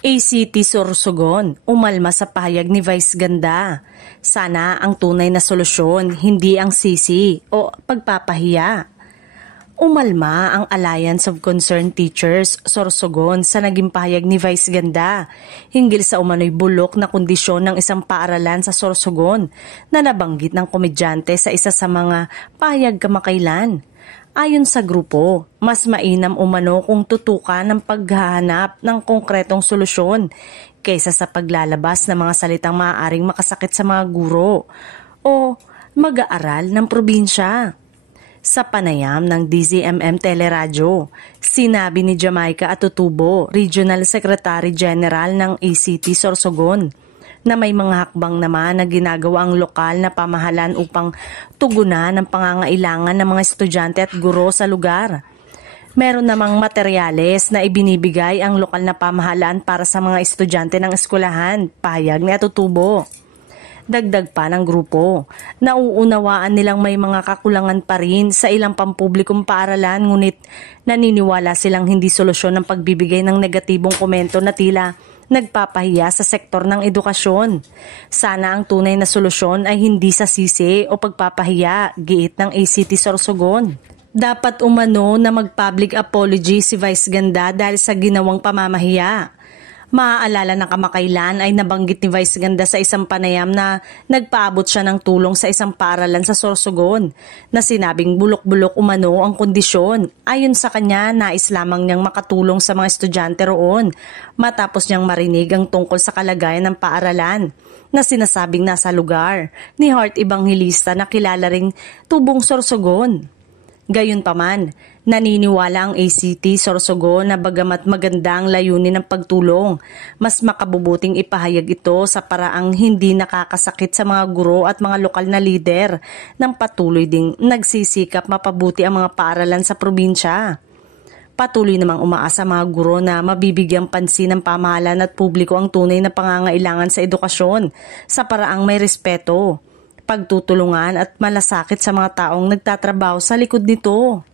ACT Sorsogon, umalma sa pahayag ni Vice Ganda. Sana ang tunay na solusyon, hindi ang sisi o pagpapahiya. Umalma ang Alliance of Concerned Teachers, Sorsogon, sa naging pahayag ni Vice Ganda hinggil sa umano'y bulok na kondisyon ng isang paaralan sa Sorsogon na nabanggit ng komedyante sa isa sa mga pahayag kamakailan. Ayon sa grupo, mas mainam umano kung tutukan ng paghahanap ng konkretong solusyon kaysa sa paglalabas ng mga salitang maaaring makasakit sa mga guro o mag-aaral ng probinsya. Sa panayam ng DZMM Teleradyo, sinabi ni Jamaica Atutubo, Regional Secretary General ng ACT Sorsogon, na may mga hakbang naman na ginagawa ang lokal na pamahalaan upang tugunan ang pangangailangan ng mga estudyante at guro sa lugar. Meron namang materyales na ibinibigay ang lokal na pamahalaan para sa mga estudyante ng eskwelahan, pahayag ni Atutubo. Dagdag pa ng grupo, nauunawaan nilang may mga kakulangan pa rin sa ilang pampublikong paaralan ngunit naniniwala silang hindi solusyon ang pagbibigay ng negatibong komento na tila nagpapahiya sa sektor ng edukasyon. Sana ang tunay na solusyon ay hindi sa sisi o pagpapahiya, giit ng ACT Sorsogon. Dapat umano na mag-public apology si Vice Ganda dahil sa ginawang pamamahiya. Maaalala na kamakailan ay nabanggit ni Vice Ganda sa isang panayam na nagpaabot siya ng tulong sa isang paaralan sa Sorsogon na sinabing bulok-bulok umano ang kondisyon. Ayon sa kanya, nais lamang niyang makatulong sa mga estudyante roon matapos niyang marinig ang tungkol sa kalagayan ng paaralan na sinasabing nasa lugar ni Heart Evangelista na kilala ring Tubong Sorsogon. Gayunpaman, naniniwala ang ACT Sorsogon na bagamat maganda ang layunin ng pagtulong, mas makabubuting ipahayag ito sa paraang hindi nakakasakit sa mga guro at mga lokal na lider nang patuloy ding nagsisikap mapabuti ang mga paaralan sa probinsya. Patuloy namang umaasa mga guro na mabibigyang pansin ng pamahalaan at publiko ang tunay na pangangailangan sa edukasyon sa paraang may respeto, pagtutulungan at malasakit sa mga taong nagtatrabaho sa likod nito.